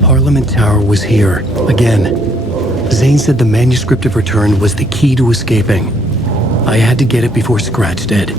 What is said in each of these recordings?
Parliament Tower was here, again. Zane said the manuscript of return was the key to escaping. I had to get it before Scratch did.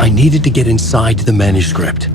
I needed to get inside the manuscript.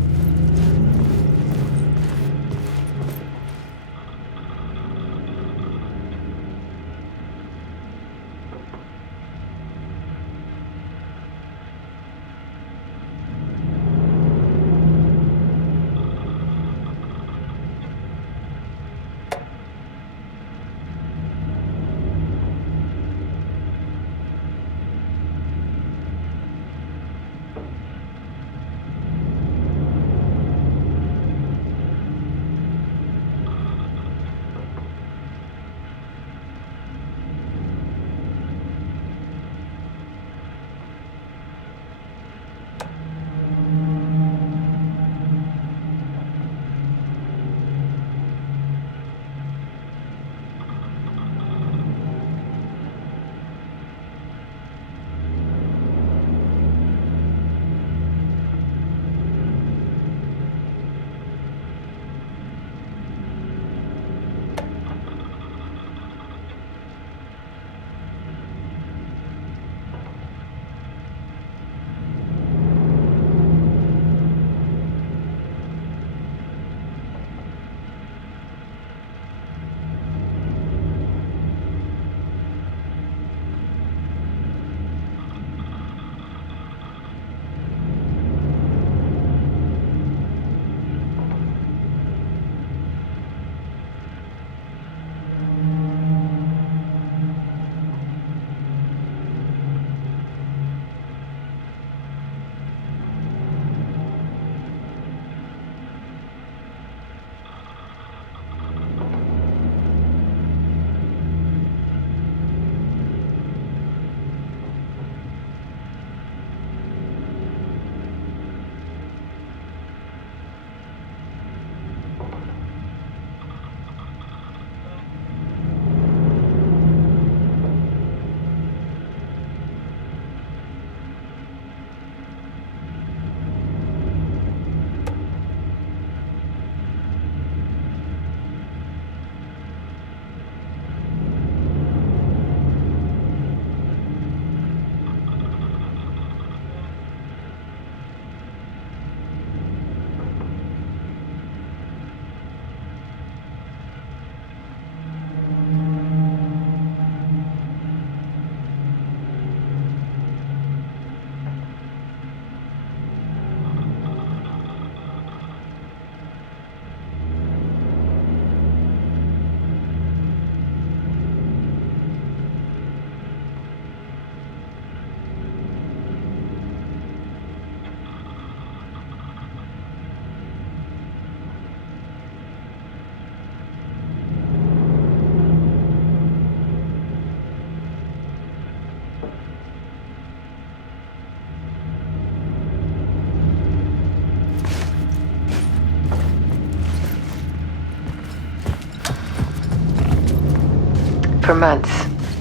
For months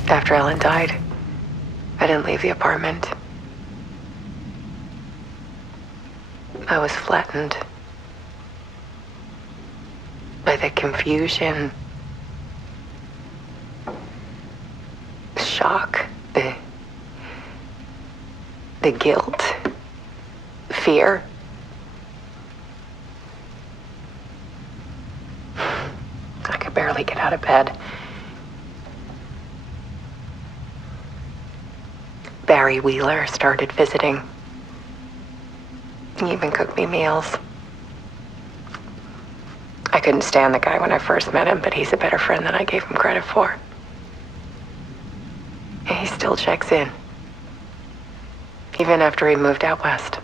after Ellen died, I didn't leave the apartment. I was flattened by the confusion, the shock, the guilt, fear. could barely get out of bed. Barry Wheeler started visiting. He even cooked me meals. I couldn't stand the guy when I first met him, but he's a better friend than I gave him credit for. And he still checks in. Even after he moved out west.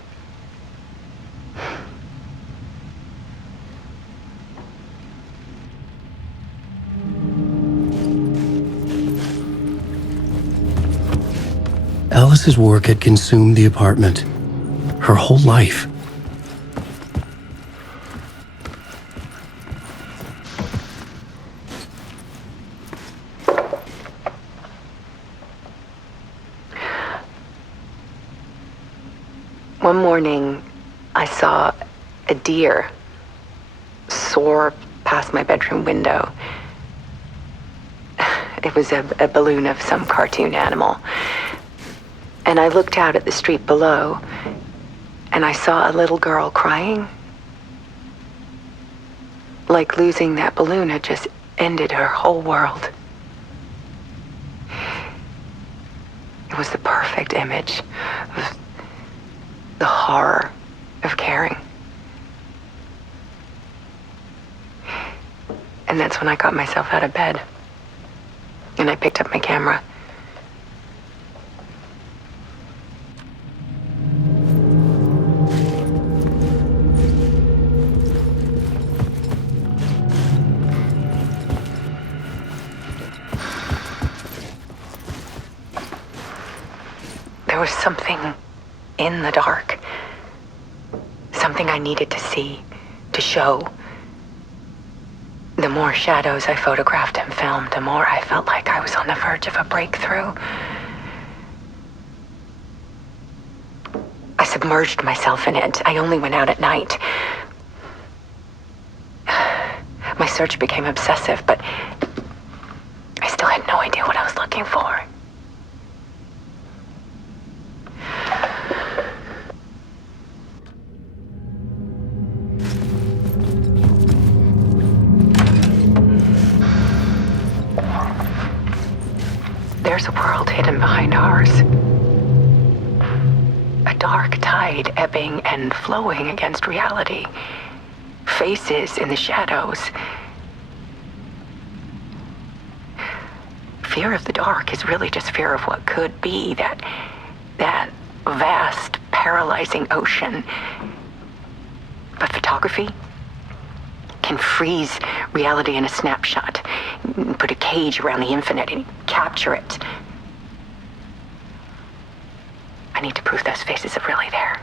Alice's work had consumed the apartment. Her whole life. One morning, I saw a deer soar past my bedroom window. It was a balloon of some cartoon animal. And I looked out at the street below, and I saw a little girl crying. Like losing that balloon had just ended her whole world. It was the perfect image of the horror of caring. And that's when I got myself out of bed. And I picked up my camera. There was something in the dark. Something I needed to see, to show. The more shadows I photographed and filmed, the more I felt like I was on the verge of a breakthrough. I submerged myself in it. I only went out at night. My search became obsessive, but I still had no idea what I was looking for. There's a world hidden behind ours. A dark tide ebbing and flowing against reality. Faces in the shadows. Fear of the dark is really just fear of what could be, that vast, paralyzing ocean. But photography can freeze reality in a snapshot, put a cage around the infinite and capture it. I need to prove those faces are really there.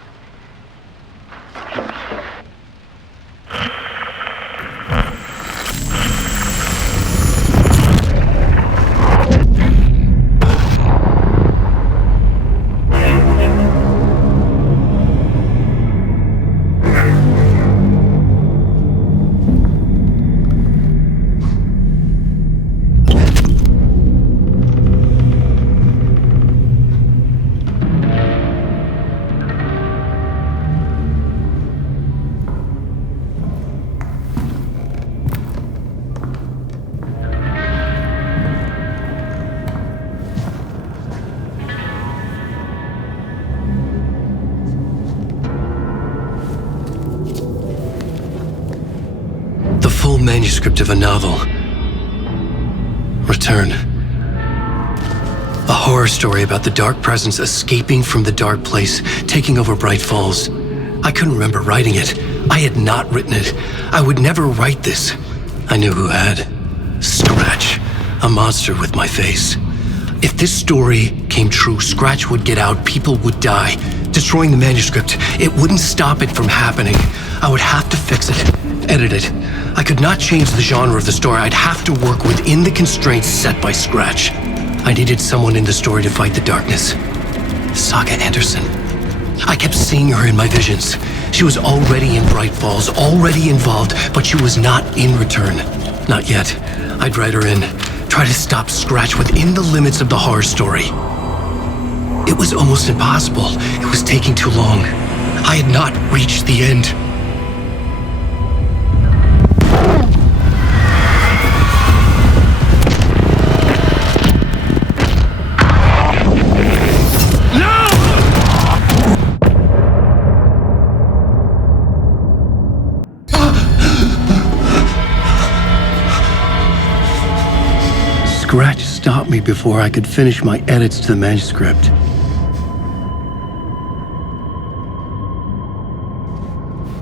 Full manuscript of a novel. Return. A horror story about the dark presence escaping from the dark place, taking over Bright Falls. I couldn't remember writing it. I had not written it. I would never write this. I knew who had. Scratch. A monster with my face. If this story came true, Scratch would get out, people would die. Destroying the manuscript, it wouldn't stop it from happening. I would have to fix it, edit it. I could not change the genre of the story. I'd have to work within the constraints set by Scratch. I needed someone in the story to fight the darkness. Saga Anderson. I kept seeing her in my visions. She was already in Bright Falls, already involved, but she was not in Return. Not yet. I'd write her in, try to stop Scratch within the limits of the horror story. It was almost impossible. It was taking too long. I had not reached the end. Scratch stopped me before I could finish my edits to the manuscript.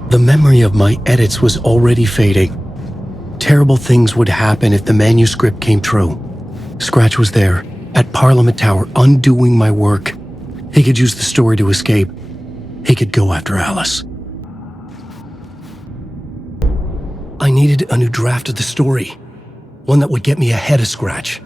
The memory of my edits was already fading. Terrible things would happen if the manuscript came true. Scratch was there, at Parliament Tower, undoing my work. He could use the story to escape. He could go after Alice. I needed a new draft of the story, one that would get me ahead of Scratch.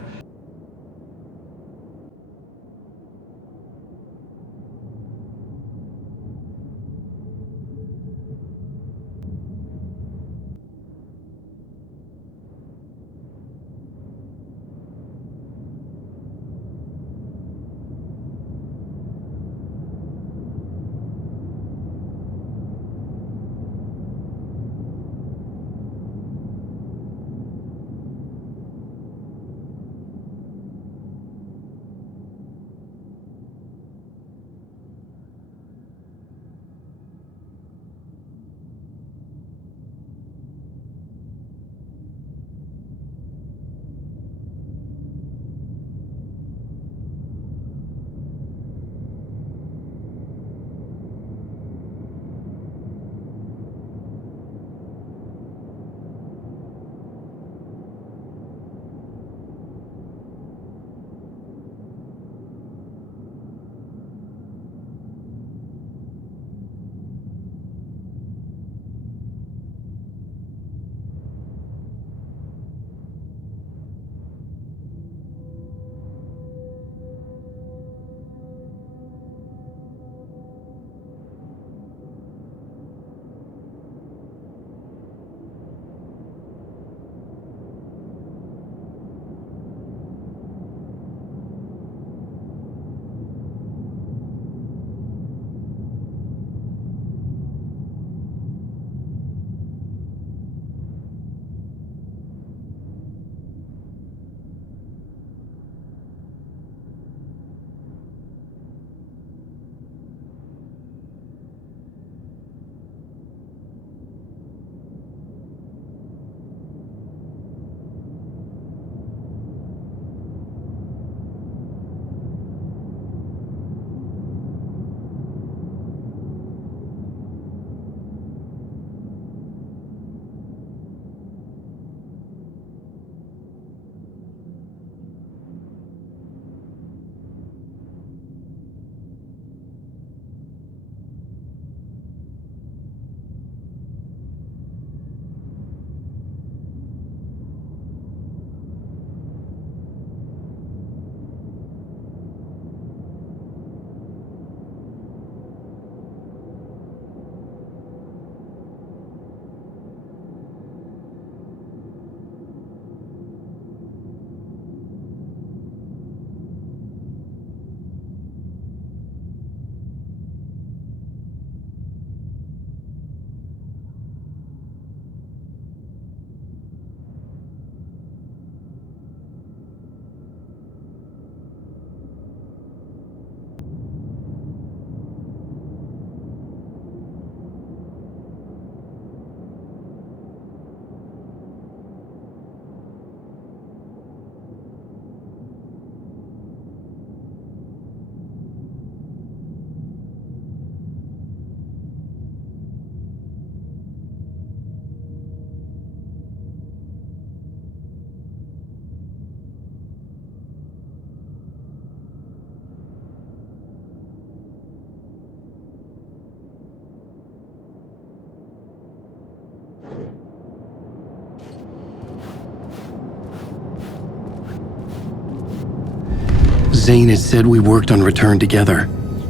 Zane had said we worked on Return together.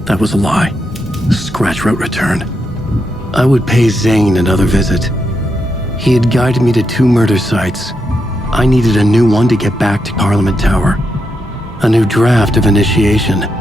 That was a lie. Scratch wrote Return. I would pay Zane another visit. He had guided me to 2 murder sites. I needed a new one to get back to Parliament Tower. A new draft of Initiation.